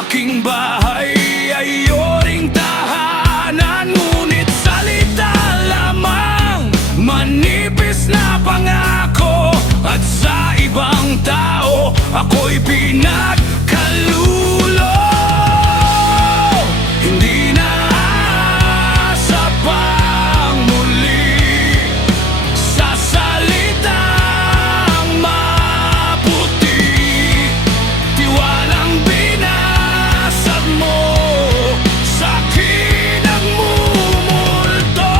aking bahay ay yoring tahanan, ngunit salita lamang, manipis na pangako. At sa ibang tao ako'y pinagkalulo. Hindi na asa pang muli sa salitang maputi. Tiwalang binasag mo, sa'kin nagmumulto.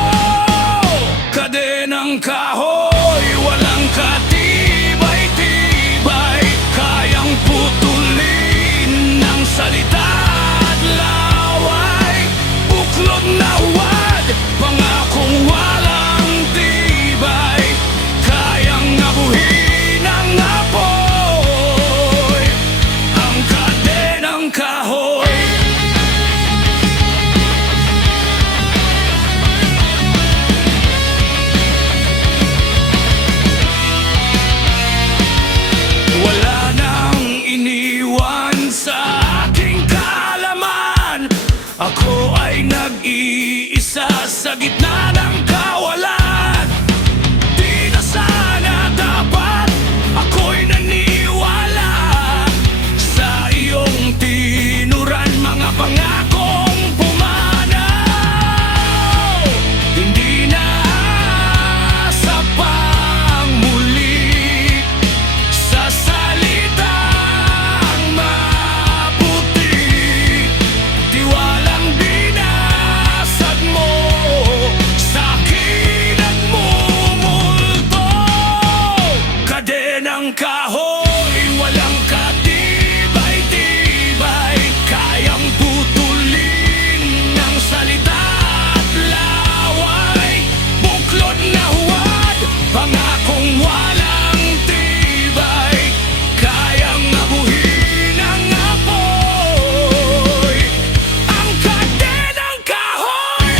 Kadenang kahoy, walang katibay-tibay, kayang putulin ng salita at laway. Buklod na huwad, pangakong walang tibay, kayang abuhin ng apoy ang kadenang kahoy. Wala nang iniwan sa aking kaalaman, ako ay nag-iisa sa gitna ng kawalan. Di na sana dapat ako'y naniwala sa iyong tinuran, mga pangakong pumanaw. Hindi na asa pang muli sa salitang maputi. Tiwalang binasag mo, sa'kin nagmumulto. Kadenang kahoy, walang katibay-tibay, kayang putulin ng salita at laway. Buklod na huwad, pangakong walang tibay, kayang abuhin ng apoy ang kadenang kahoy.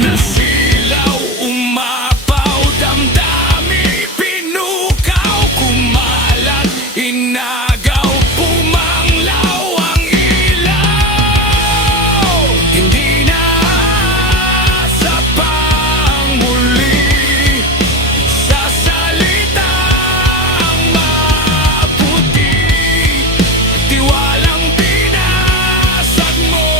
Nasilaw, umapaw, damdami, pinukaw, kumalat, inagaw, pumanglaw ang ilaw. Hindi na asa pang muli sa salitang maputi. Tiwalang binasag mo,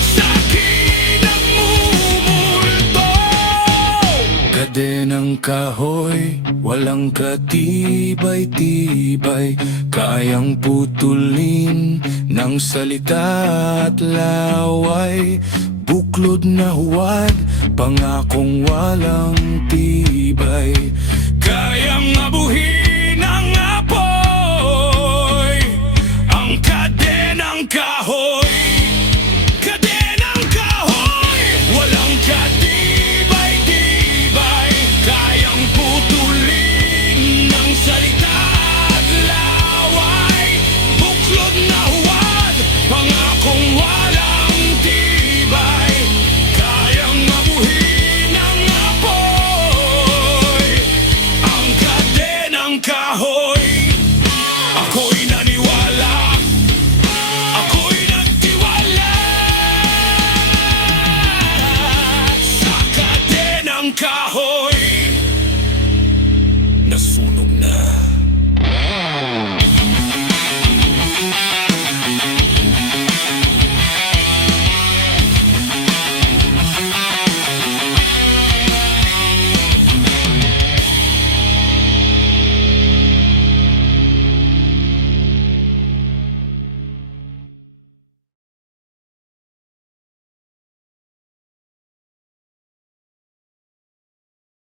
sa'kin nagmumulto. Kadenang kahoy, walang katibay-tibay, kayang putulin ng salita at laway. Buklod na huwad, pangakong walang tibay, kayang abuhin